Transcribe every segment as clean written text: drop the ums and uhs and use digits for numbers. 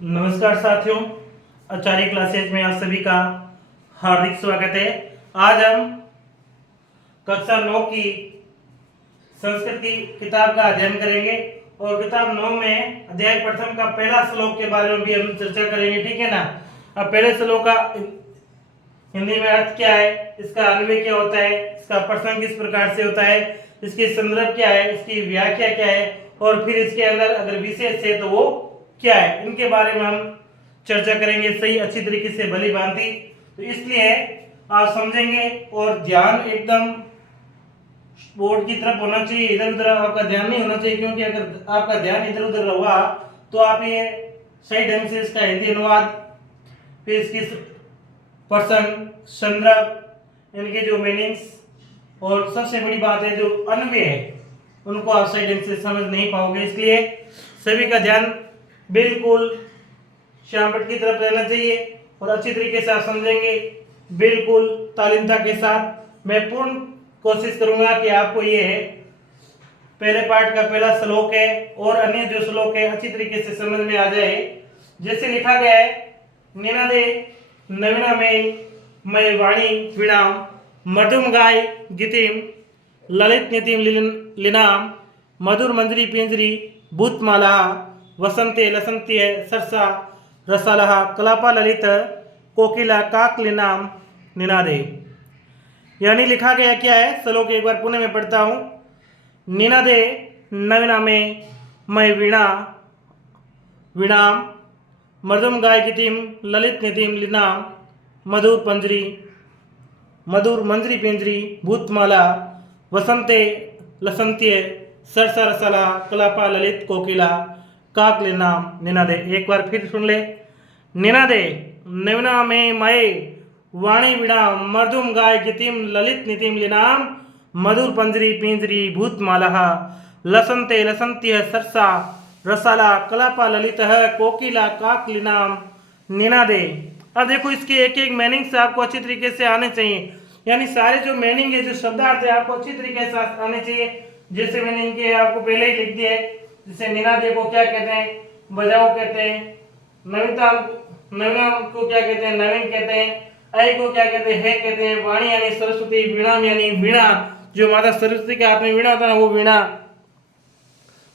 नमस्कार साथियों, आचार्य क्लासेज में आप सभी का हार्दिक स्वागत है। आज हम कक्षा 9 की संस्कृत की किताब का अध्ययन करेंगे और किताब 9 में अध्याय प्रथम का पहला श्लोक के बारे में भी हम चर्चा करेंगे, ठीक है ना। अब पहले श्लोक का हिंदी में अर्थ क्या है, इसका अन्वय क्या होता है, इसका प्रसंग किस प्रकार से होता है, इसके संदर्भ क्या है, इसकी व्याख्या क्या है और फिर इसके अंदर अगर विशेष है तो वो क्या है, इनके बारे में हम चर्चा करेंगे सही अच्छी तरीके से भली भांति। तो इसलिए आप समझेंगे और ध्यान एकदम बोर्ड की तरफ होना चाहिए, इधर उधर आपका ध्यान नहीं होना चाहिए, क्योंकि अगर आपका ध्यान इधर उधर होगा तो आप ये सही ढंग से इसका हिंदी अनुवाद, फिर इसकी प्रसंग, संदर्भ, इनके जो मीनिंग्स और सबसे बड़ी बात है जो अन्वय है, उनको आप सही ढंग से समझ नहीं पाओगे। इसलिए सभी का ध्यान बिल्कुल श्यामपट की तरफ रहना चाहिए और अच्छी तरीके से आप समझेंगे बिल्कुल तालीमता के साथ। मैं पूर्ण कोशिश करूंगा कि आपको ये पहले पार्ट का पहला श्लोक है और अन्य जो श्लोक है अच्छी तरीके से समझ में आ जाए। जैसे लिखा गया है, निनादे नवीना में मैं वाणी वीणाम मधुम गाय गीतिम ललित नीतिम लिनाम मधुर मंजरी पिंजरी भूतमाला वसंते लसंती सरसा रसालह कलापा ललित कोकिला काकलिनाम निनादे। यानी लिखा गया क्या है, श्लोक एक बार पुनः में पढ़ता हूँ। निनादे नवीना में मैं वीणा वीणाम मधुम गाय गीतिम ललित नितिम लिनाम मधुर मंजरी पिंजरी भूतमाला वसंते लसंत्य सरसा रसाला कलापा ललित कोकिला काकले नाम निनादे। एक बार फिर सुन ले। निनादे नवीना में मय वाणी वीणा मधुम गाय गीतिम ललित नितिम लिनाम मधुर पंजरी पिंजरी भूतमाला लसंते लसंत्य सरसा रसाला कलापा ललित कोकिला काकलिनाम निनादे। अब देखो इसके एक एक मीनिंग से आपको अच्छी तरीके से आने चाहिए, यानी सारे जो मीनिंग है, जो शब्दार्थ है, आपको अच्छी तरीके से आने चाहिए। जैसे मैंने इनके आपको पहले ही लिख दिया है। जैसे निनादे को क्या कहते हैं, बजाओ कहते हैं। नवीना को क्या कहते हैं, नवीन कहते हैं। ऐ को क्या कहते हैं, है कहते हैं। वाणी यानी सरस्वती, वीणा यानी वीणा, जो माता सरस्वती के हाथ में वीणा होता है वो वीणा।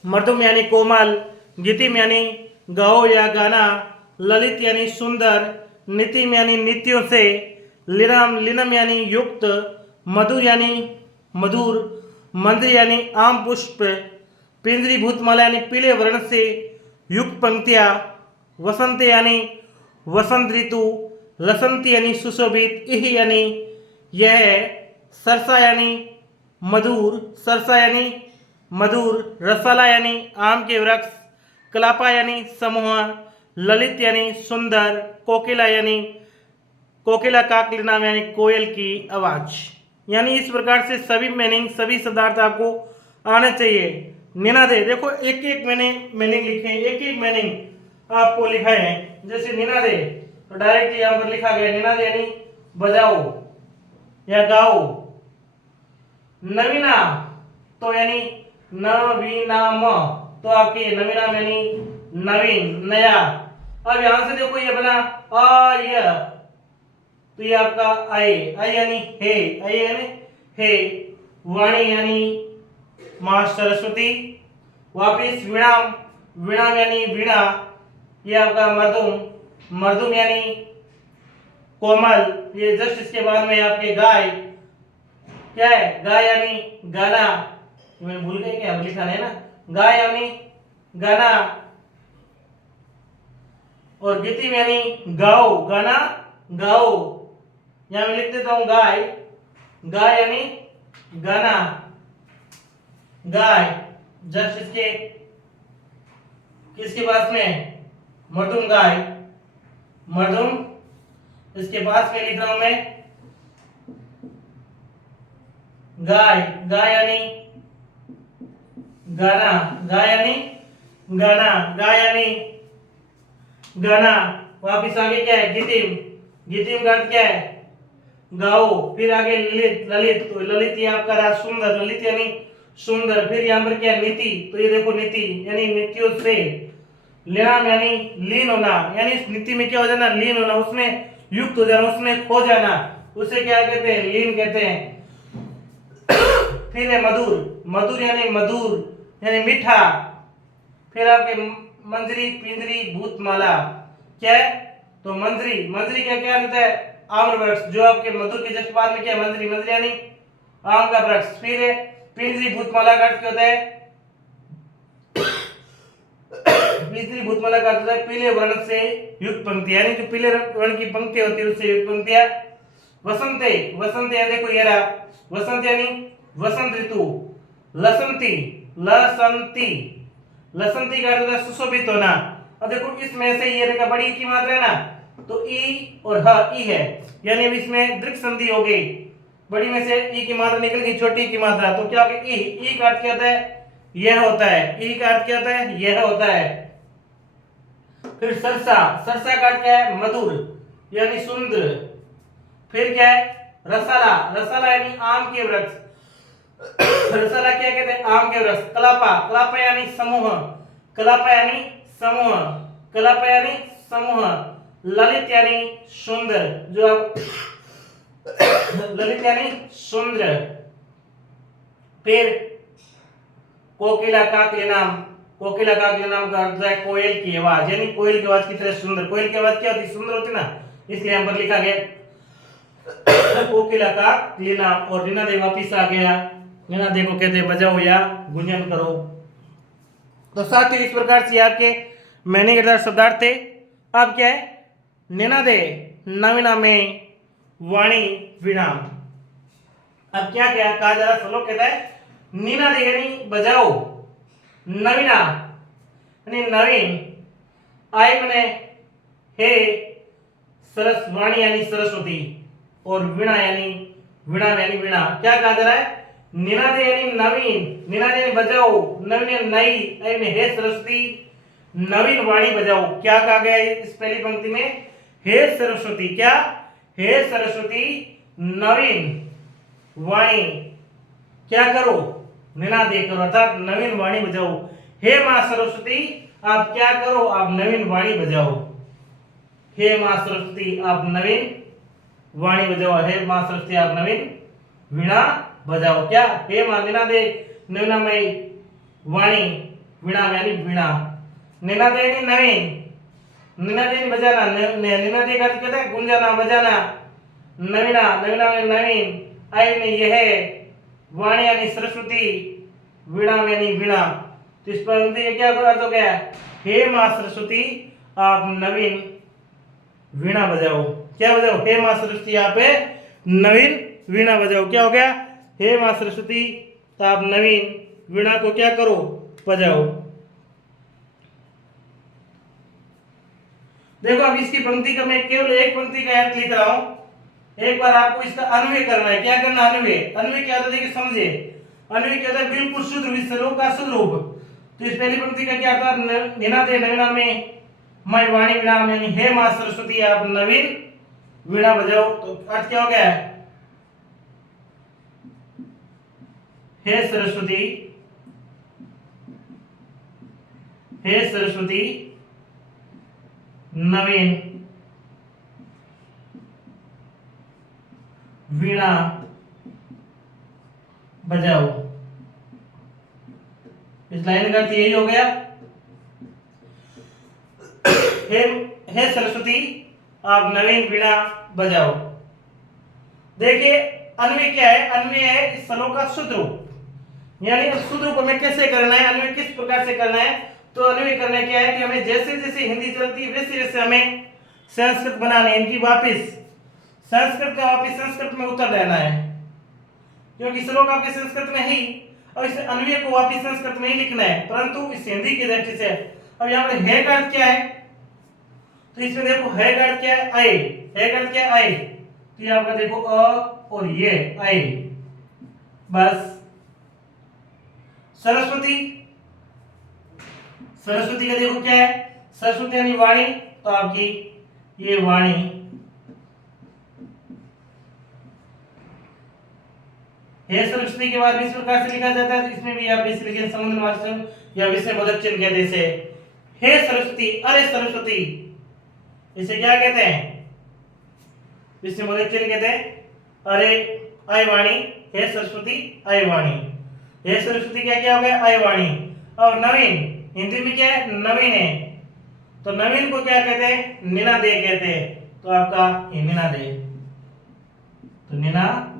मधुम यानी कोमल, गीतिम यानी गाओ या गाना, ललित यानी सुंदर, नितिम यानी नित्यों से, लिनम यानी युक्त, मधुर यानी मधुर, मंजरी यानी आम पुष्प, पिंजरी भूतमाला यानी पीले वर्ण से युक्त पंक्तियां, वसंत यानी वसंत ऋतु, लसंती यानी सुशोभित, इह यानी यह, सरसा यानी मधुर, रसाला यानी आम के वृक्ष, कलापा यानी समूह, ललित यानी सुंदर, कोकिला काकलिनाम यानी कोयल की आवाज। यानी इस प्रकार से सभी मीनिंग, सभी शब्दार्थ आपको आने चाहिए। निनादे देखो एक एक मैंने मीनिंग लिखे हैं, एक एक मीनिंग आपको लिखा है। जैसे निनादे तो डायरेक्ट यहाँ पर लिखा गया, निनादे यानी बजाओ या गाओ। नवीना तो यानी नवीनाम, तो आपके नवीनाम यानी नवीन, नया। अब यहां से देखो ये बना आय, तो ये आपका आय, आय यानी हे, आय यानी हे। वाणी यानी मां सरस्वती। वापिस वीणाम, वीणाम यानी वीणा, ये आपका मर्दुम यानी कोमल। ये जस्ट इसके बाद में आपके गाय, क्या है, गाय यानी गाना। मैं भूल गया क्या लिखा है ना, गाय यानी गाना। और गीतिम यानी गाओ, गाना गाओ। यहां मैं लिख देता हूं गाय, गाय यानी गाना, गाय। जस्ट इसके किसके पास में, मर्दुम गाय, मर्दुम। इसके पास में लिख रहा हूं मैं गाय, गाय यानी गाना, गाय यानी गाना, गाय यानी गाना। वापिस आगे क्या है, गीतिम, गीतिम का अर्थ क्या है, गाओ। फिर आगे ललित, ललित तो ललित ये आपका रहा सुंदर, ललित यानी सुंदर। फिर यहाँ पर क्या है, नीति, तो ये देखो नीति यानी नित्यों से। लीनाम यानी लीन होना, यानी इस नीति में क्या हो जाना, लीन होना, उसमें युक्त हो जाना, उसमें खो जाना, उसे क्या कहते हैं, लीन कहते हैं। फिर है मधुर, मधुर यानी मधुर यानी मीठा। फिर आपके मंजरी, पिंजरी, भूतमाला, क्या है, तो मंजरी, मंजरी क्या क्या होता है, आम्र वृक्ष, जो आपके मधुर के जस्ट बाद में क्या है, मंजरी, मंजरी यानी आम का वृक्ष। फिर है पिंजरी, भूतमाला का अर्थ क्या होता है, पिंजरी भूतमाला का अर्थ होता है पीले वर्ण से युक्त पंक्ति, यानी जो पीले वर्ण की पंक्ति होती है उससे युक्त पंक्तियां। वसंते, वसंत या देखो ये रहा, वसंत यानी वसंत ऋतु। लसंती, लसंती, लसंती का अर्थ होता है सुशोभित होना। अब देखो इसमें से ये रेखा बड़ी की मात्रा है ना, तो ई और ह ई है, यानी अब इसमें दीर्घ संधि हो गई, बड़ी में से ई की मात्रा निकल गई, छोटी की मात्रा, तो क्या हो गया, ई का अर्थ क्या होता है, यह होता है, ई का अर्थ क्या होता है, यह होता है। फिर सरसा, सरसा का अर्थ क्या है, मधुर यानी सुंदर। फिर क्या है, रसाला, रसाला यानी आम के वृक्ष, रसाला क्या कहते हैं, आम के वृक्ष। कलापा, कलापा यानी समूह, कलापा यानी समूह, कलापा यानी समूह। ललित यानी सुंदर, जो आप ललित यानी सुंदर। फिर कोकिला काकली नाम, कोकिला काकली नाम का अर्थ है कोयल की आवाज, यानी कोयल की आवाज की तरह सुंदर। कोयल की आवाज क्या होती है, सुंदर होती ना, इसलिए यहां पर लिखा गया कोकिला काकली नाम। और रीना दे वापिस आ गया, रीना दे को कहते हैं बजाओ या गुंजन करो। तो साथियों इस प्रकार से आपके मैंने के शब्दार्थ थे। अब क्या है, निनादे नवीना में वाणी विराम। अब क्या क्या कहा जा रहा, श्लोक कहता है निनादे यानी बजाओ, नवीना यानी नवीन, आई मने हे, सरस वाणी यानी सरस्वती, और वीणा यानी वीणा यानी वीणा। क्या कहा जा रहा है, निनादे यानी नवीन, निनादे यानी बजाओ, नवीन यानी नई, आई में हे सरस्वती नवीन वाणी बजाओ। क्या कहा गया है इस पहली पंक्ति में, हे सरस्वती, क्या, हे सरस्वती नवीन वाणी क्या करो, निनादे करो, अर्थात नवीन वाणी बजाओ। हे मां सरस्वती आप क्या करो, आप नवीन वाणी बजाओ। हे मां सरस्वती आप नवीन वाणी बजाओ, हे मां सरस्वती आप नवीन वीणा बजाओ। क्या, हे मां निनादे नवीनामयी वाणी वीणा यानी वीणा, निनादे यानी नवीन, निनादे यानी बजाना, निनादे का अर्थ कहता है गुंजाना, बजाना। नवीना, नवीना यानी नवीन, आई में यह, वाणी यानी सरस्वती, वीणा यानी वीणा। तो इस पंक्ति का क्या अर्थ हो गया, हे मां सरस्वती आप नवीन वीणा बजाओ। क्या बजाओ, हे मां सरस्वती आप नवीन वीणा बजाओ। क्या हो गया, हे मां सरस्वती आप नवीन वीणा को क्या करो, बजाओ। देखो अब इसकी पंक्ति का मैं केवल एक पंक्ति का अर्थ लिख रहा हूं, एक बार आपको इसका अन्वय करना है। क्या करना, अन्वय, अन्वय क्या होता है देखिए समझे, अन्वय क्या होता है बिल्कुल शुद्ध रूप, श्लोक का शुद्ध रूप। तो इस पहली पंक्ति का क्या था, निनादे नवीना में मैं वाणी वीणा, यानी हे मां सरस्वती आप नवीन वीणा बजाओ। तो अर्थ क्या हो गया, हे सरस्वती, हे सरस्वती नवीन वीणा बजाओ। इस लाइन का अर्थ यही हो गया, हे सरस्वती आप नवीन वीणा बजाओ। देखिए अन्वय क्या है, अन्वय है इस श्लोक का शुद्ध रूप, यानी शुद्ध रूप में कैसे करना है, अन्वय किस प्रकार से करना है। तो अन्वय करना क्या है कि हमें जैसे जैसे हिंदी चलती है वैसे वैसे हमें संस्कृत बनाने, इनकी वापिस संस्कृत का वापिस संस्कृत में उतर रहना है, क्योंकि श्लोक आपके संस्कृत में ही, और इस अन्वय को वापिस संस्कृत में ही लिखना है, परंतु इस हिंदी की दृष्टि से। अब यहाँ पर है का अर्थ क्या है, तो इसमें देखो है का अर्थ क्या है, आए, है का अर्थ क्या है, आए, तो यहाँ पर देखो अ और ये आए, बस। सरस्वती, सरस्वती का देखो क्या है, सरस्वती यानी वाणी, तो आपकी ये वाणी, हे सरस्वती के बाद इस प्रकार से लिखा जाता है। तो इसमें भी आप इस लिखे समुद्र वाचन या विषय बोधक चिन्ह कहते से हे सरस्वती, अरे सरस्वती, इसे क्या कहते हैं? इसमें मदद चिन्ह कहते हैं अरे अय वाणी, हे सरस्वती अय वाणी। हे सरस्वती क्या क्या हो गया? अय वाणी। और नवीन हिंदी में क्या है? नवीन है, तो नवीन को क्या कहते हैं? निनादे कहते हैं। तो आपका ये निनादे, तो निनादय,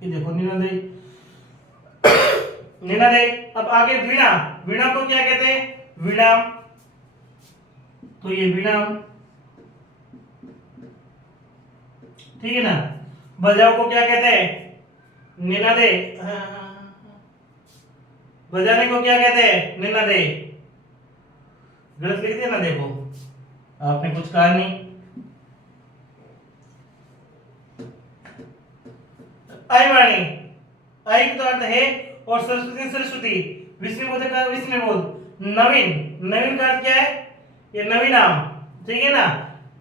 ये देखो निनादय, निनादय। अब आगे वीणा, वीणा को क्या कहते हैं? वीणाम, तो ये वीणाम, ठीक है ना। बजाओ को क्या कहते हैं? निनादे, बजाने को क्या कहते हैं? निनादे। गलत लिख दिया ना, देखो आपने कुछ कहा नहीं। अयवाणी, अय का अर्थ है और सरस्वती सरस्वती, विष्णु बोध का विष्णु बोध। नवीन, नवीन का अर्थ क्या है? ये नवीन नाम, ठीक है ना।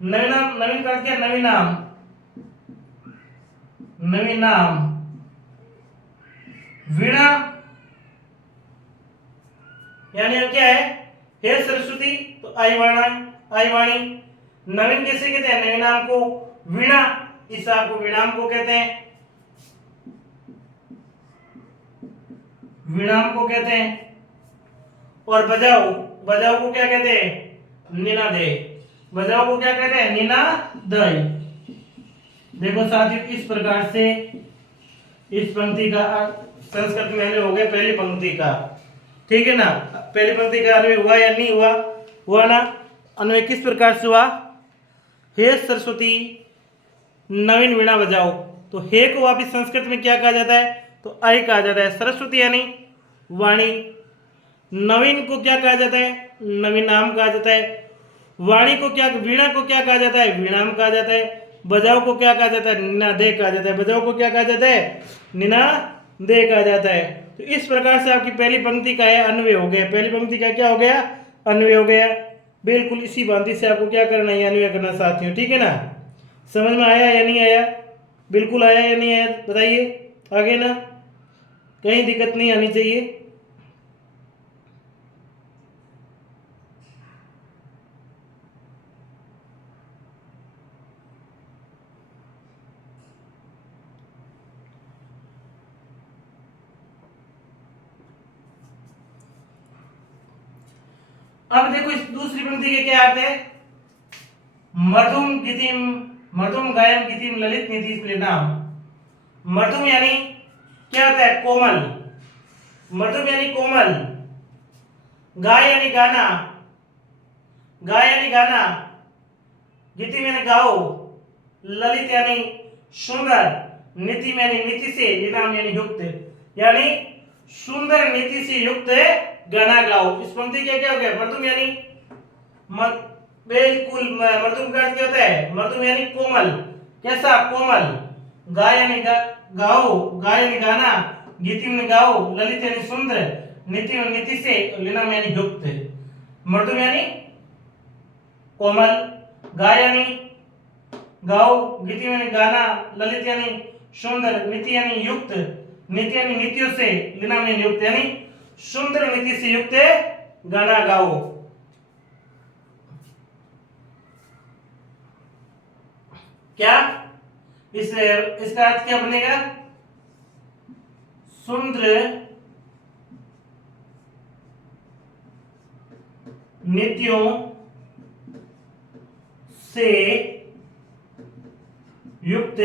नवीन नाम, नवीन का अर्थ क्या है? नवीन नाम, नवीन नाम। वीणा यानी क्या है? हे सरस्वती, तो अयवाणा, अयवाणी। नवीन कैसे कहते हैं? नवीन नाम को वीणा, इस आपको वीणाम को कहते हैं, वीणाम को कहते हैं। और बजाओ, बजाओ को क्या कहते हैं? निनादे। बजाओ को क्या कहते हैं? निनादय। देखो साथियों, इस प्रकार से इस पंक्ति का संस्कृत में हो गया पहली पंक्ति का, ठीक है ना। पहली पंक्ति का अन्वय हुआ या नहीं हुआ? हुआ ना। अन्वय किस प्रकार से हुआ? हे सरस्वती नवीन वीणा बजाओ, तो हे को वापिस संस्कृत में क्या कहा जाता है? तो अय कहा जाता है। सरस्वती यानी वाणी। नवीन को क्या कहा जाता है? नवीन नाम कहा जाता है। वाणी को क्या, वीणा को क्या कहा जाता है? वीणाम कहा जाता है। बजाओ को क्या कहा जाता है? निनादे कहा जाता है। बजाओ को क्या कहा जाता है? निनादे कहा जाता है। तो इस प्रकार से आपकी पहली पंक्ति का है अन्वय हो गया। पहली पंक्ति का क्या हो गया? अन्वय हो गया। बिल्कुल इसी भांति से आपको क्या करना है? अन्वय करना साथियों, ठीक है ना। समझ में आया या नहीं आया? बिल्कुल आया या नहीं आया बताइए, आगे ना कहीं दिक्कत नहीं आनी चाहिए। अब देखो इस दूसरी पंक्ति के क्या आते हैं? मर्दुम गीतिम, मर्दुम गायम गीतिम ललित नीति स्फुलिनाम। मर्दुम यानी क्या होता है? कोमल। मर्दुम यानी कोमल। गाय यानी गाना, गाय यानी गाना। गीतिम यानी गाओ। ललित यानी सुंदर। नीति यानी नीति से, निनाम यानी युक्त, यानी सुंदर नीति से युक्त गाना गाओ। इस पंक्ति क्या क्या हो गया? मर्दुम यानी बिल्कुल, मर्दुम का अर्थ क्या होता है? मर्दुम यानी कोमल। कैसा? कोमल। गाय यानी गाओ, गाय यानी गाना, गीतिम यानी गाओ, ललित यानी सुंदर, नीति नीति से, लिनम यानी युक्त। मर्दुम यानी कोमल, गाय यानी गाओ, गीतिम यानी गाना, ललित यानी सुंदर, नीति यानी युक्त, नीति यानी नीतियों से, लिनम यानी युक्त, यानी सुंदर नीति से युक्त गाना गाओ। क्या इसका अर्थ क्या बनेगा? सुंदर नीतियों से युक्त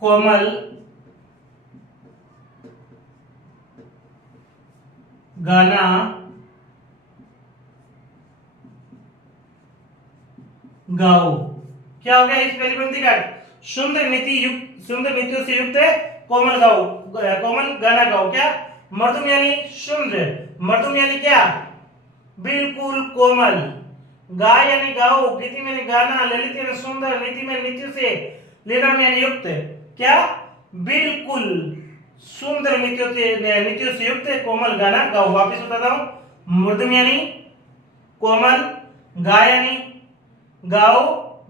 कोमल गाना गाओ। क्या हो गया इस पहली पंक्ति का? सुंदर नीति युक्त, सुंदर नीतियों से युक्त कोमल गाओ, कोमल गाना गाओ। क्या? मर्दुम यानी सुंदर, मर्दुम यानी क्या? बिल्कुल कोमल। गाय यानी गाओ, गीति में गाना, ललित यानी सुंदर, नीति में नीतियों से, लिनम यानी युक्त। क्या? बिल्कुल सुंदर नीतियों से युक्त कोमल गाना गाओ। वापस बताता हूं। मर्दुम यानी कोमल, गाय यानी गाओ,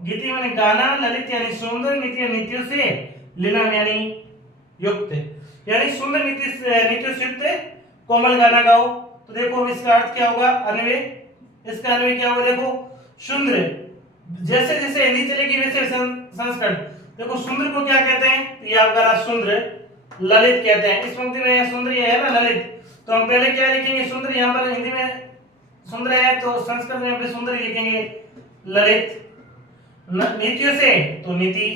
गीति यानी गाना, ललित यानी सुंदर, नीति नीतियों से, लिनम यानी युक्त, यानी सुंदर नीतियों से युक्त कोमल गाना गाओ। तो देखो इसका अर्थ क्या होगा, अन्वय। इसका अन्वय क्या होगा, देखो सुंदर, जैसे जैसे हिंदी चलेगी वैसे संस्कृत। देखो सुंदर को क्या कहते हैं, तो ये आपका रहा सुंदर, ललित कहते हैं। इस पंक्ति में सुंदर ये है ना ललित, तो हम पहले क्या लिखेंगे, सुंदर। यहाँ पर हिंदी में सुंदर है तो संस्कृत में पे सुंदर लिखेंगे ललित। नीतियों से तो नीति,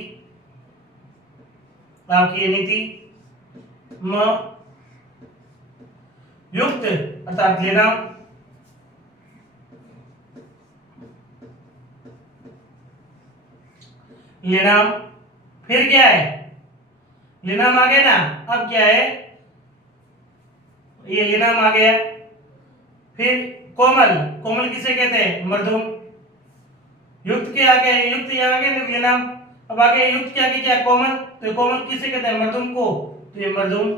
आपकी नीति। म युक्त अर्थात लेना, लेना। फिर क्या है, लेना आ गया ना, अब क्या है, ये लेना आ गया। फिर कोमल, कोमल किसे कहते हैं, मध्यम। युक्त के आगे, युक्त यहाँ आगे लेना, अब आगे युक्त के आगे क्या, कोमल। तो कोमल किसे कहते हैं, मध्यम को, तो ये मध्यम,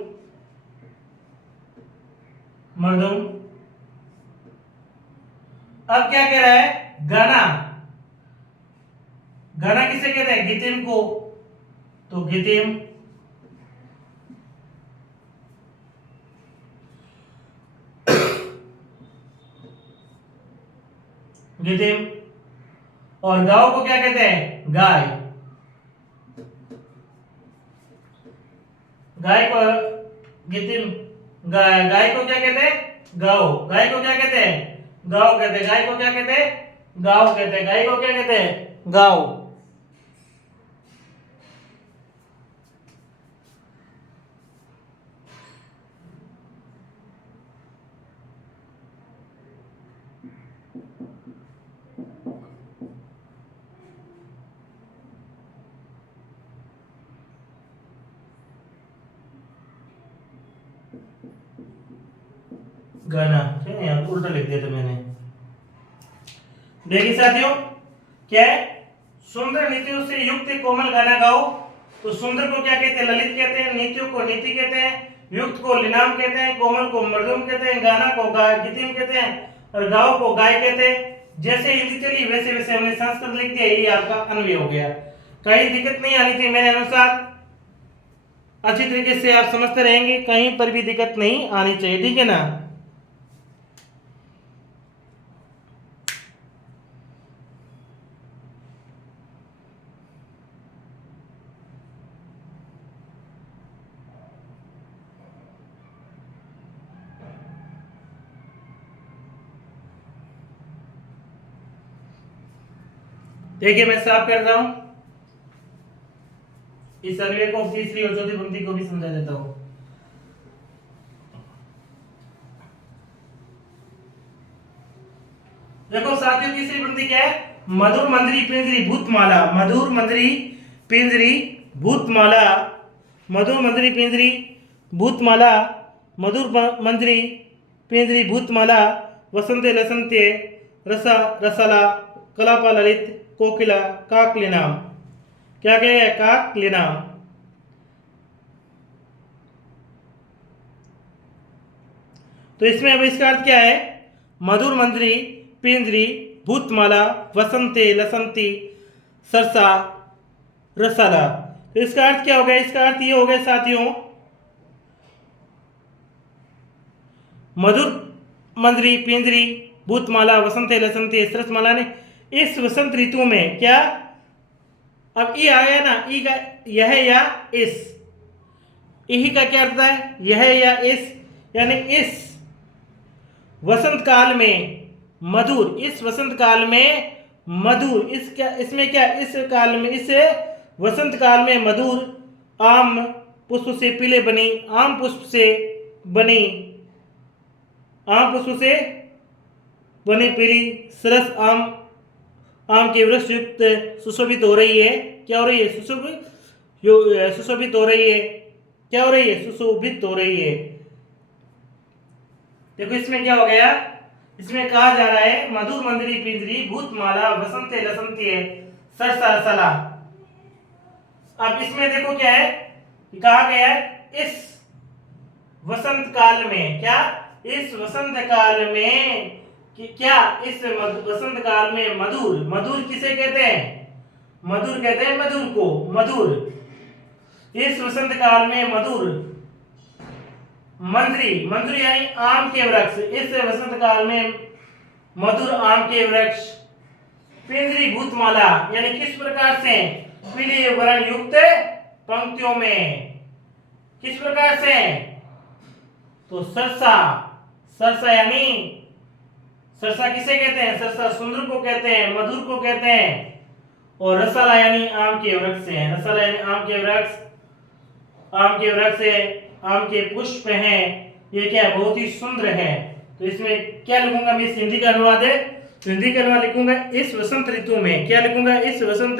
मध्यम। अब क्या कह रहा है, गाना, गाना किसे कहते हैं, गीतिम को, तो गीतिम। गीतिम। और गांव को क्या कहते हैं, गाय, गाय को गीतिम। गाय को क्या कहते हैं, गाओ। गाय को क्या कहते हैं, गाओ कहते हैं। गाय को क्या कहते हैं, गाओ कहते हैं। गाय को क्या कहते हैं, गाओ। गाना, ठीक है, यहाँ उल्टा लिख दिया था मैंने। देखिए साथियों, क्या है, सुंदर नीतियों से युक्त कोमल गाना गाओ। तो सुंदर को क्या कहते हैं, ललित कहते हैं। नीतियों को नीति कहते हैं। युक्त को लिनाम कहते हैं। कोमल को मृदुम कहते हैं। गाना को गीतिम कहते हैं। और गाओ को गाय कहते हैं। जैसे हिंदी चली वैसे वैसे हमने संस्कृत लिख दिया, ये आपका अन्वय हो गया। कहीं दिक्कत नहीं आनी चाहिए मेरे अनुसार, अच्छी तरीके से आप समझते रहेंगे, कहीं पर भी दिक्कत नहीं आनी चाहिए, ठीक है ना। देखिए मैं साफ कर रहा हूं, इस अन्वय को, तीसरी और चौथी पंक्ति को भी समझा देता हूं। देखो साथियों, तीसरी पंक्ति क्या है, मधुर मंजरी पिंजरी भूतमाला। मधुर मंजरी पिंजरी भूतमाला। मधुर मंजरी पिंजरी भूतमाला। मधुर मंजरी पिंजरी भूतमाला। वसंते लसंते रसा रसाला। कलापा ललित कोकिला काक लेनाम। क्या क्या है, काक लेनाम। तो इसमें अब इसका अर्थ क्या है, मधुर मंजरी पिंजरी भूतमाला वसंते लसंती सरसा रसाला। तो इसका अर्थ क्या हो गया, इसका अर्थ ये हो गया साथियों, मधुर मंजरी पिंजरी भूतमाला वसंते लसंते सरसमाला ने इस वसंत ऋतु में क्या, अब ई आया ना, ई का यह या इस, ई का क्या अर्थ है, यह या इस, यानी इस वसंत काल में मधुर, इस वसंत काल में मधुर, इस क्या, इसमें क्या, इस काल में, इस वसंत काल में मधुर आम पुष्प से पीले बनी, आम पुष्प से बनी, आम पुष्प से बनी पीली सरस आम, आम के वृक्ष युक्त सुशोभित हो रही है। क्या हो रही है, सुशोभित, सुशोभित हो रही है। क्या हो रही है, सुशोभित हो रही है। देखो इसमें क्या हो गया, इसमें कहा जा रहा है मधुर मंजरी पिंजरी भूतमाला वसंते लसंती सरसा रसाला। अब इसमें देखो क्या है, कहा गया है इस वसंत काल में, क्या, इस वसंत काल में कि क्या, इस वसंत काल में मधुर, मधुर किसे कहते हैं, मधुर कहते हैं मधुर को, मधुर। इस वसंत काल में मधुर मंजरी, मंजरी यानी आम के वृक्ष, इस वसंत काल में मधुर आम के वृक्ष पिंजरी भूतमाला यानी किस प्रकार से पीले वर्ण युक्त पंक्तियों में, किस प्रकार से, तो सरसा, सरसा यानी सरसा किसे कहते हैं, सरसा सुंदर को कहते हैं, मधुर को कहते हैं, और रसाला यानी आम के वृक्ष है, रसाला यानी आम के वृक्ष, आम के वृक्ष है, आम के पुष्प हैं, ये क्या बहुत ही सुंदर है। तो इसमें क्या लिखूंगा मैं, इस हिंदी का अनुवाद है, तो हिंदी का अनुवाद लिखूंगा इस वसंत ऋतु में, क्या लिखूंगा, इस वसंत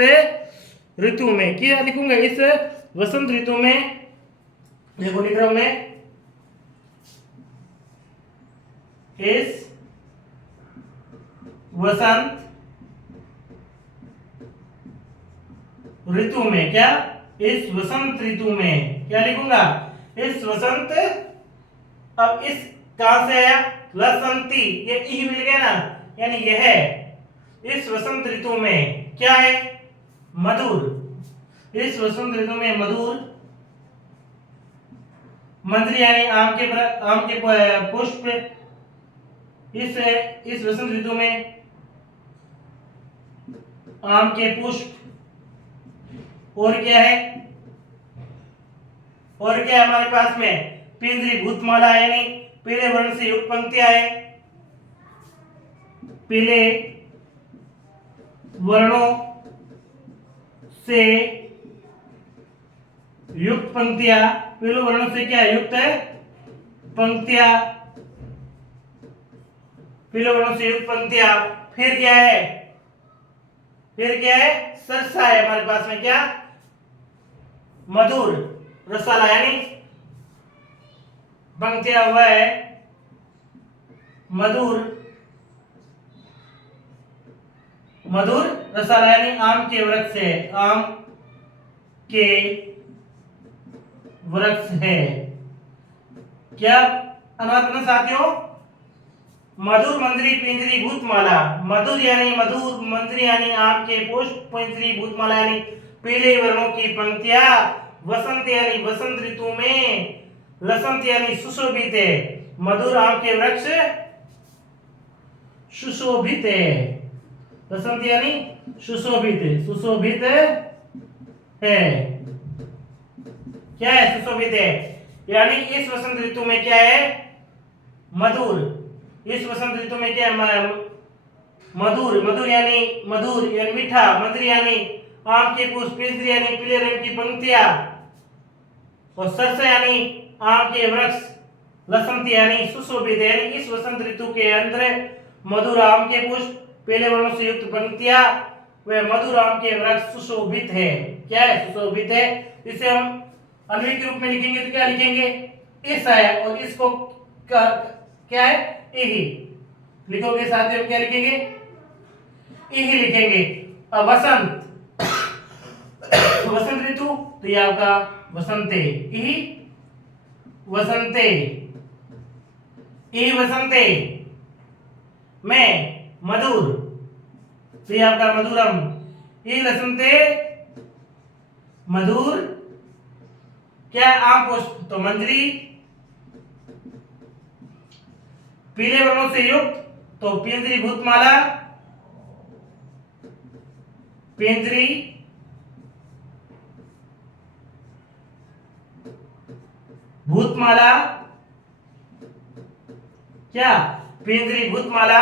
ऋतु में, क्या लिखूंगा, इस वसंत ऋतु में, देखो लिख रहा हूं मैं, इस वसंत ऋतु में, क्या, इस वसंत ऋतु में, क्या लिखूंगा, इस वसंत, अब इस कहां से आया, लसंती, ये ई मिल गया ना, यानी यह है, इस वसंत ऋतु में क्या है, मधुर, इस वसंत ऋतु में मधुर मंजरी यानी आम के पुष्प, इस वसंत ऋतु में आम के पुष्प, और क्या है, और क्या है हमारे पास में, पिंजरी भूतमाला यानी पीले वर्ण से युक्त पंक्तियां है, पीले वर्णों से युक्त पंक्तियां, पीले वर्णों से क्या युक्त है, पंक्तियां, पीले वर्णों से युक्त पंक्तियां, फिर क्या है, फिर क्या है, सरसा है हमारे पास में, क्या, मधुर, रसाला यानी पंक्तियां हुआ है मधुर, मधुर रसाला यानी आम के वृक्ष है, आम के वृक्ष है, क्या अनुवाद करना साथियों, मधुर मंजरी पिंजरी भूतमाला, मधुर यानी मधुर, मंजरी यानी आम के पुष्प, पिंजरी भूतमाला यानी पीले वर्णों की पंक्तियां, वसंत यानी वसंत ऋतु में, लसंत यानी सुशोभित है, मधुर आम के वृक्ष सुशोभित है, लसंत यानी सुशोभित है, सुशोभित है, क्या है, सुशोभित है, यानी इस वसंत ऋतु में क्या है, मधुर, इस वसंत ऋतु में क्या है, मधुर, मधुर यानी मीठा, मंजरी यानी आम के पुष्प, पिंजरी यानी पीले रंग की पंक्तियां, और सरसा यानी आम के वृक्ष, लसंत यानी सुशोभित, यानी इस वसंत ऋतु के अंदर मधुर आम के पुष्प, पीले वर्णों से युक्त पंक्तियां, वे मधुर आम के वृक्ष सुशोभित है, क्या है, सुशोभित है। इसे हम अन्वय के रूप में लिखेंगे तो क्या लिखेंगे, इस है, और इसको क्या है, इही लिखोगे साथियों, क्या लिखेंगे, इही लिखेंगे। अब वसंत, वसंत ऋतु, तो ये आपका वसंते, इही वसंते, इही वसंते में मधुर, तो ये आपका मधुरम, इही लसंते मधुर, क्या आम पुष्प, तो मंजरी पीले वर्णों से युक्त, तो पिंजरी भूतमाला, पिंजरी भूतमाला, क्या, पिंजरी भूतमाला,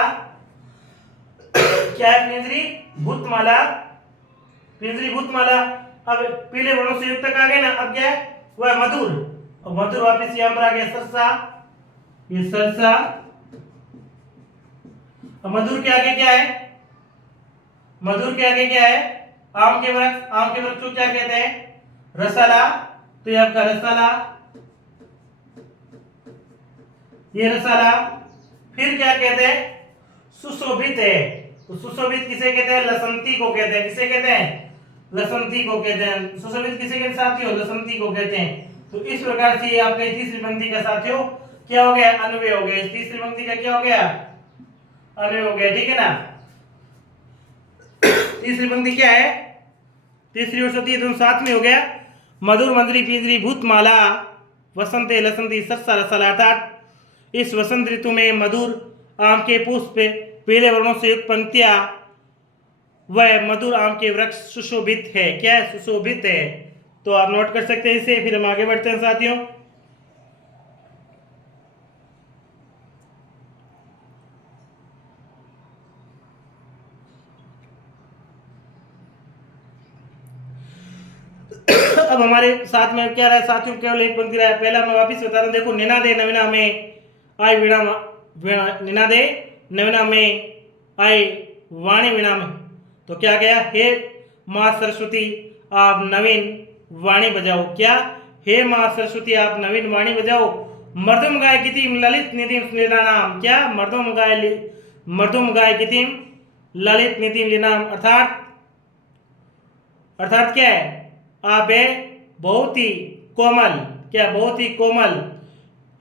क्या है, पिंजरी भूतमाला, पिंजरी भूतमाला, अब पीले वर्णों से युक्त आ गए ना, अब क्या है, वह मधुर, और मधुर वापस यहाँ पर आ गया सरसा, ये सरसा, मधुर के आगे क्या है, मधुर के आगे क्या है, आम के वृक्ष, आम के वृक्ष को क्या कहते हैं, रसाला, तो ये आपका रसाला, ये रसाला, फिर क्या कहते हैं, सुशोभित है, तो सुशोभित किसे कहते हैं, लसंती को कहते हैं, किसे कहते हैं, लसंती को कहते हैं, सुशोभित किसे कहते हैं साथियों, लसंती को कहते हैं। तो इस प्रकार से आपके तीसरी पंक्ति का साथियों क्या हो गया, अन्वय हो गया, तीसरी पंक्ति का क्या हो गया, अन्वय हो गया, ठीक है ना। तीसरी पंक्ति क्या है, तीसरी और चौथी दोनों साथ में हो गया, मधुर मंजरी पिंजरी भूतमाला वसंते लसंती सरसा रसाला, अर्थात इस वसंत ऋतु में मधुर आम के पुष्प पीले वर्णों से युक्त पंक्तियां वह मधुर आम के वृक्ष सुशोभित है। क्या है? सुशोभित है। तो आप नोट कर सकते हैं इसे। फिर हम आगे बढ़ते हैं साथियों। अब हमारे साथ में क्या रहा है साथियों? केवल एक पंक्ति रहा है। पहला मैं वापिस बता रहा हूं, देखो, निनादे नवीना में आई वीणा, निनादे नवीना में आई वाणी वीणा में। तो क्या गया? हे माँ सरस्वती आप नवीन वाणी बजाओ। क्या? हे माँ सरस्वती आप नवीन वाणी बजाओ। मर्दुम गाय गीतिम ललित निधिम लीलानाम। क्या? मर्दुम गाय गीतिम ललित निधिम लीलानाम, अर्थात क्या है? आप बहुत ही कोमल, क्या? बहुत ही कोमल,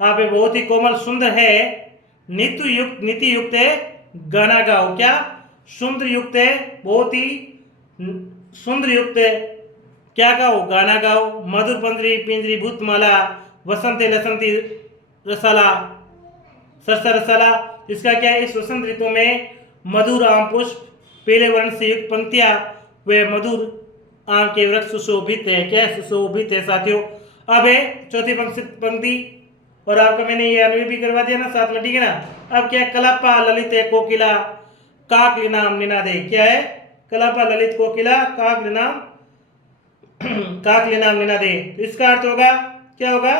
आप बहुत ही कोमल सुंदर है, नीति युक्त है, गाना गाओ। क्या? सुंदर युक्त है, बहुत ही सुंदर युक्त है, क्या गाओ? गाना गाओ। मधुर पंजरी पिंजरी भूतमाला वसंते लसंती रसाला सरसा रसाला। इसका क्या है? इस वसंत ऋतु में मधुर आम पुष्प पीले वर्ण से युक्त पंक्तियां वे मधुर आम के वृक्ष सुशोभित है। क्या? सुशोभित है साथियों। अब है चौथी पंक्ति, और आपका मैंने ये अन्वय भी करवा दिया ना साथ में, ठीक है ना। अब क्या? कलापा ललित है कोकिला काक नाम निनादे। क्या है? कलापा ललित कोकिला काक नाम निनादे। तो इसका अर्थ होगा, क्या होगा?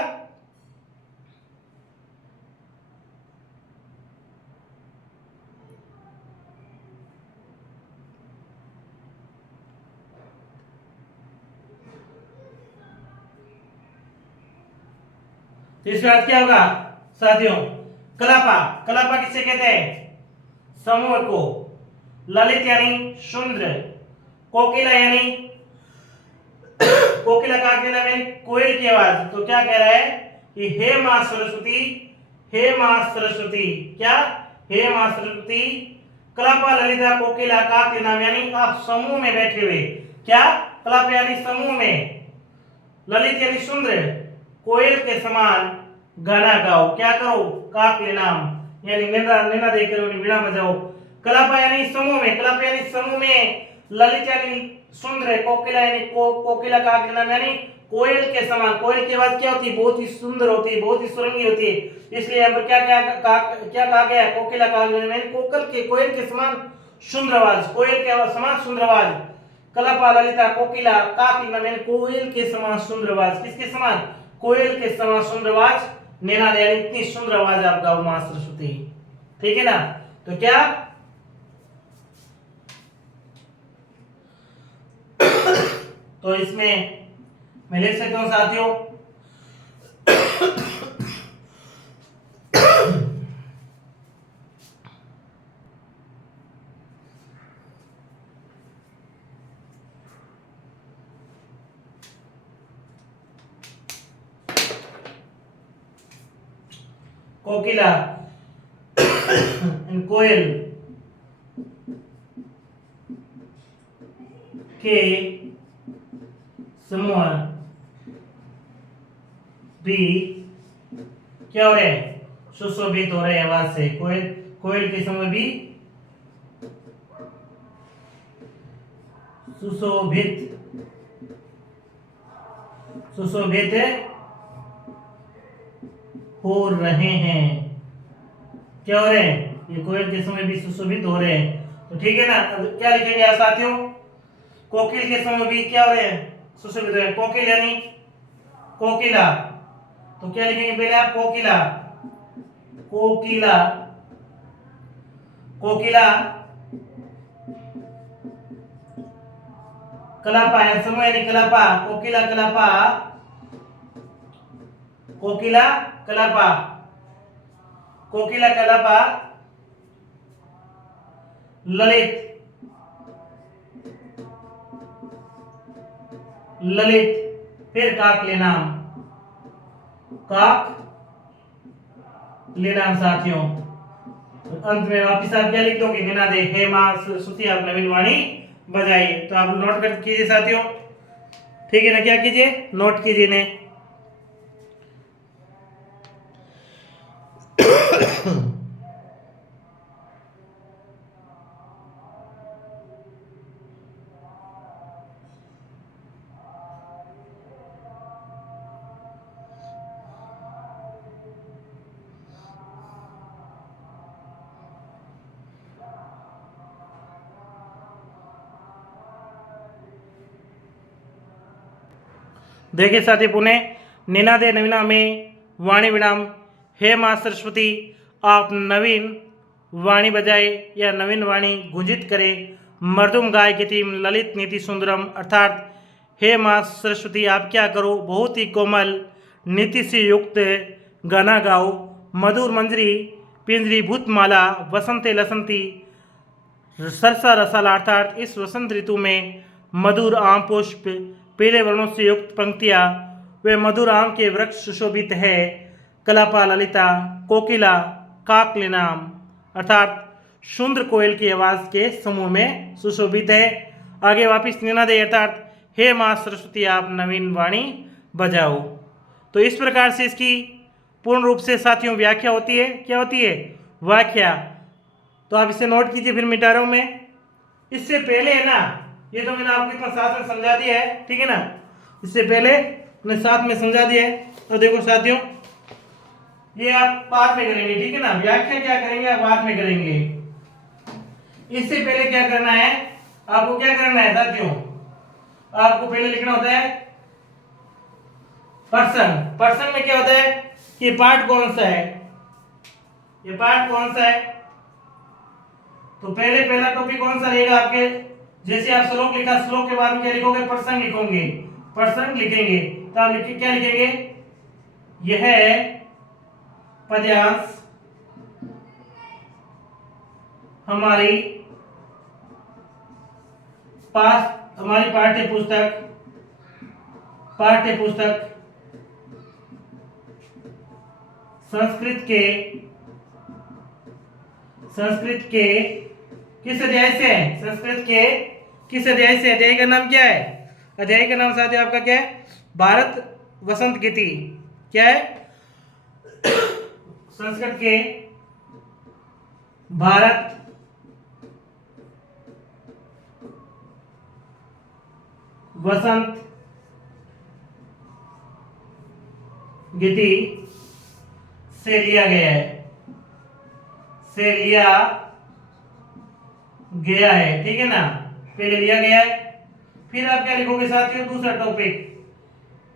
तो इसका अर्थ क्या होगा साथियों? कलापा किसे कहते हैं? समूह को। ललित यानी सुंदर, कोकिला यानी कोकिला का कहना यानी कोयल की आवाज। तो क्या कह रहा है कि हे मां सरस्वती, हे मां सरस्वती, क्या? हे मां सरस्वती कलापा ललिता कोकिला का नाम, यानी आप समूह में बैठे हुए। क्या? कलाप यानी समूह में, ललित यानी सुंदर, कोयल के समान गाना गाओ। क्या करो? काक नाम यानी निना देकर वीणा बजाओ। कलापा यानी समूह में, कलाप यानी समूह में, ललित यानी सुंदर, कोकिला यानी कोकिला काक नाम यानी कोयल के समान। कोयल की आवाज क्या होती है? बहुत ही सुंदर होती है, बहुत ही सुरंगी होती है। इसलिए यहाँ पर क्या क्या कहा गया? कोकिला काक यानी कोयल के समान सुंदर आवाज, कोयल के समान सुंदर आवाज। कलापा ललिता कोकिला काक नाम यानी कोयल के समान सुंदर आवाज। किसके समान? कोयल के समान सुंदर आवाज। नैना यानी इतनी सुंदर आवाज आप गाओ मां सरस्वती, ठीक है ना। तो क्या? तो इसमें मैं लिख सकता हूं साथियों, कोकिला कोयल के समूह भी क्या हो रहे हैं? सुशोभित हो रहे हैं आवाज से। कोयल के समूह भी सुशोभित हो रहे हैं। क्या हो रहे हैं? ये कोयल के समय भी सुशोभित हो रहे हैं। तो ठीक है ना। अब क्या लिखेंगे आप साथियों? कोकिल के समय भी क्या हो रहे हैं? सुशोभित हो रहे हैं। कोकिल यानी कोकिला, तो क्या लिखेंगे पहले आप? कोकिला, कोकिला, कोकिला कलापा यानी समूह यानी कलापा, कोकिला कलापा, कोकिला कलापा, कोकिला कलापा ललित, ललित, फिर काक लेनाम, काक लेनाम साथियों। अंत में वापिस आप क्या लिख दोगे? निनादे हे मां सरस्वती आप नवीन वाणी बजाइए। तो आप नोट कर कीजिए साथियों, ठीक है ना, क्या कीजिए, नोट कीजिए ने। देखिए साथी, पुणे निनादे नवीना में वाणी विराम। हे माँ सरस्वती, आप नवीन वाणी बजाए या नवीन वाणी गुंजित करें। मर्दुम गाय गीतिम ललित नीति सुंदरम, अर्थात हे माँ सरस्वती, आप क्या करो, बहुत ही कोमल नीति से युक्त गाना गाओ। मधुर मंजरी पिंजरी भूत माला वसंते लसंती सरसा रसाला, अर्थात इस वसंत ऋतु में मधुर आम पुष्प पीले वर्णों से युक्त पंक्तियां वे मधुर आम के वृक्ष सुशोभित है। कलापा ललिता कोकिला काकलिनाम, अर्थात शुद्र कोयल की आवाज के समूह में सुशोभित है। आगे वापिस निनादे, अर्थात हे माँ सरस्वती, आप नवीन वाणी बजाओ। तो इस प्रकार से इसकी पूर्ण रूप से साथियों व्याख्या होती है। क्या होती है? व्याख्या। तो आप इसे नोट कीजिए, फिर मिटा रहा हूं मैं। इससे पहले है ना, ये तो मैंने आपको इतना साथ में समझा दिया है, ठीक है ना। इससे पहले मैंने साथ में समझा दिया है। तो देखो साथियों, ये आप बाद में करेंगे, ठीक है ना। व्याख्या क्या करेंगे आप बाद में करेंगे। इससे पहले क्या करना है आपको, क्या करना है साथियों, आपको पहले लिखना होता है पर्सन। पर्सन में क्या होता है कि पार्ट कौन सा है, ये पार्ट कौन सा है। तो पहला टॉपिक कौन सा रहेगा आपके, जैसे आप श्लोक लिखा, श्लोक के बाद में क्या लिखोगे, प्रसंग लिखोगे, प्रसंग लिखेंगे। तो आप क्या लिखेंगे, यह पद्यांश हमारी पाठ्य पुस्तक संस्कृत के किस अध्याय से है, संस्कृत के किस अध्याय से। अध्याय का नाम क्या है, अध्याय का नाम साथियों आपका क्या है, भारत वसंत गीति। क्या है, संस्कृत के भारत वसंत गीति से लिया गया है, ठीक है ना। पहले लिया गया है। फिर आप क्या लिखोगे साथियों, दूसरा टॉपिक।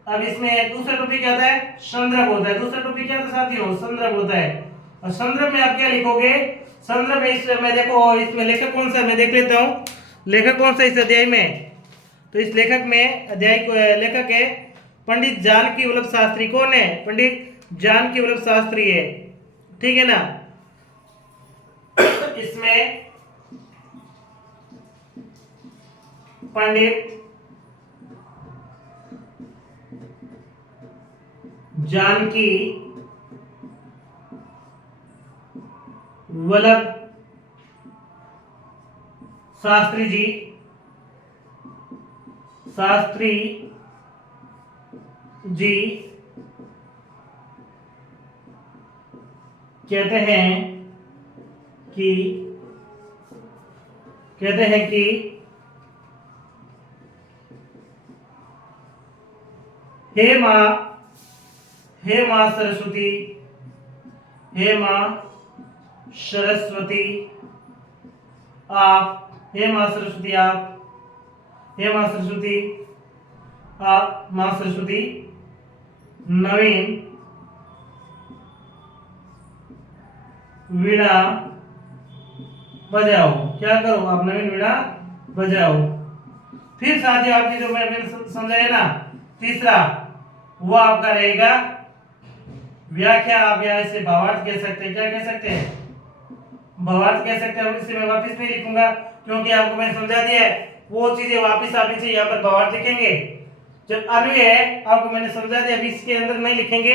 अब इसमें दूसरा टॉपिक क्या होता है, संदर्भ होता है। दूसरा टॉपिक क्या होता है साथियों, संदर्भ होता है। और संदर्भ में आप क्या लिखोगे, संदर्भ में इसमें देखो, इसमें लेखक कौन सा, मैं देख लेता हूँ लेखक कौन सा इस अध्याय में। तो इस लेखक में लेखक है पंडित जानकी वल्लभ शास्त्री। कौन है, पंडित जानकी वल्लभ शास्त्री है, ठीक है ना। इसमें पंडित जानकी वल्लभ शास्त्री जी कहते हैं कि हे माँ सरस्वती, हे माँ सरस्वती आप, हे माँ सरस्वती आप, हे माँ सरस्वती आप, माँ सरस्वती नवीन वीणा बजाओ। क्या करो आप, नवीन वीणा बजाओ। फिर साथियों आपकी जो मैंने समझाया ना तीसरा, वो आपका रहेगा व्याख्या। आप यहाँ इसे भावार्थ कह सकते हैं। क्या कह सकते हैं, भावार्थ कह सकते हैं। इसे मैं वापस नहीं लिखूंगा क्योंकि आपको मैंने समझा दिया है। वो चीजें वापस आप इसे यहाँ पर भावार्थ लिखेंगे। जब अन्वय है आपको मैंने समझा दिया, अभी इसके अंदर नहीं लिखेंगे।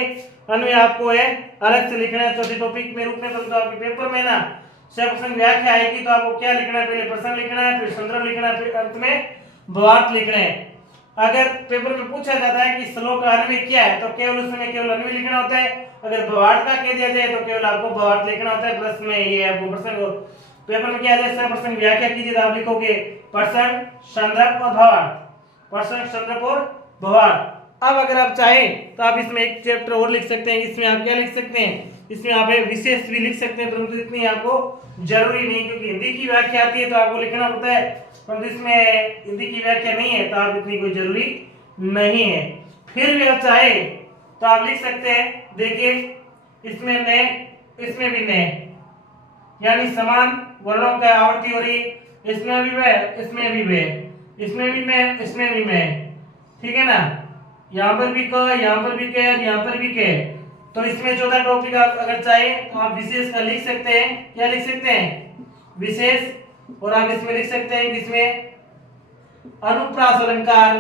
अन्वय आपको है अलग से लिखना है चौथे टॉपिक में रूप में। तो आपके पेपर में ना प्रसंग व्याख्या आएगी तो आपको क्या लिखना है, पहले प्रसंग लिखना है, फिर संदर्भ लिखना है, फिर अंत में भावार्थ लिखना है। अगर पेपर में पूछा जाता है कि श्लोक का अन्वय क्या है, तो केवल उसमें केवल अन्वय लिखना होता है। अगर भावार्थ का कह दिया जाए तो केवल आपको भावार्थ लिखना होता है। प्लस में ये आपको प्रसंग, पेपर में क्या है, प्रसंग व्याख्या कीजिए तो आप लिखोगे प्रसंग, संदर्भ और भावार्थ, प्रसंग, संदर्भ और भावार्थ। अब अगर आप चाहें तो आप इसमें एक चैप्टर और लिख सकते हैं। इसमें आप क्या लिख सकते हैं, इसमें आप विशेष भी लिख सकते हैं, परंतु इतनी आपको जरूरी नहीं, क्योंकि हिंदी की व्याख्या आती है तो आपको लिखना पड़ता है, परंतु इसमें हिंदी की व्याख्या नहीं है तो आप इतनी कोई जरूरी नहीं है। फिर भी आप चाहे तो आप लिख सकते हैं। देखिए इसमें ने, इसमें भी ने, यानी समान वर्णों का आवर्ती हो रही, इसमें भी वे, इसमें भी वे, इसमें भी मैं, इसमें भी मैं, ठीक है ना। यहाँ पर भी क, यहाँ पर भी के, यहाँ पर भी के। तो इसमें चौथा टॉपिक आप अगर चाहे तो आप विशेष का लिख सकते हैं। क्या लिख सकते हैं, विशेष। और आप इसमें लिख सकते हैं कि इसमें अनुप्रास अलंकार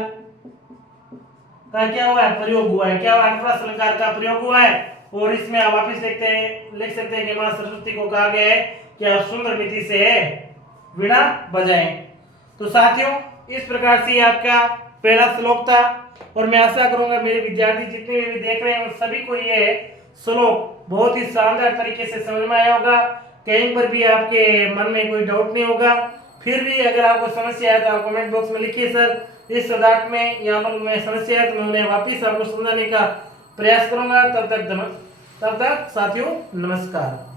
का क्या हुआ है, प्रयोग हुआ है। क्या हुआ, अनुप्रास अलंकार का प्रयोग हुआ है। और इसमें आप वापिस लिख सकते हैं कि मां सरस्वती को कहा गया है कि आप सुंदर रीति से वीणा बजाएं। तो साथियों, इस प्रकार से आपका पहला श्लोक था, और मैं आशा करूंगा मेरे विद्यार्थी जितने भी देख रहे हैं उन सभी को ये श्लोक बहुत ही शानदार तरीके से समझ में आया होगा। कहीं पर भी आपके मन में कोई डाउट नहीं होगा। फिर भी अगर आपको समस्या है तो आप कमेंट बॉक्स में लिखिए, सर इस पदार्थ में यहाँ पर मैं समस्या है, तो मैं उन्हें वापिस आपको समझाने का प्रयास करूंगा। तब तक साथियों नमस्कार।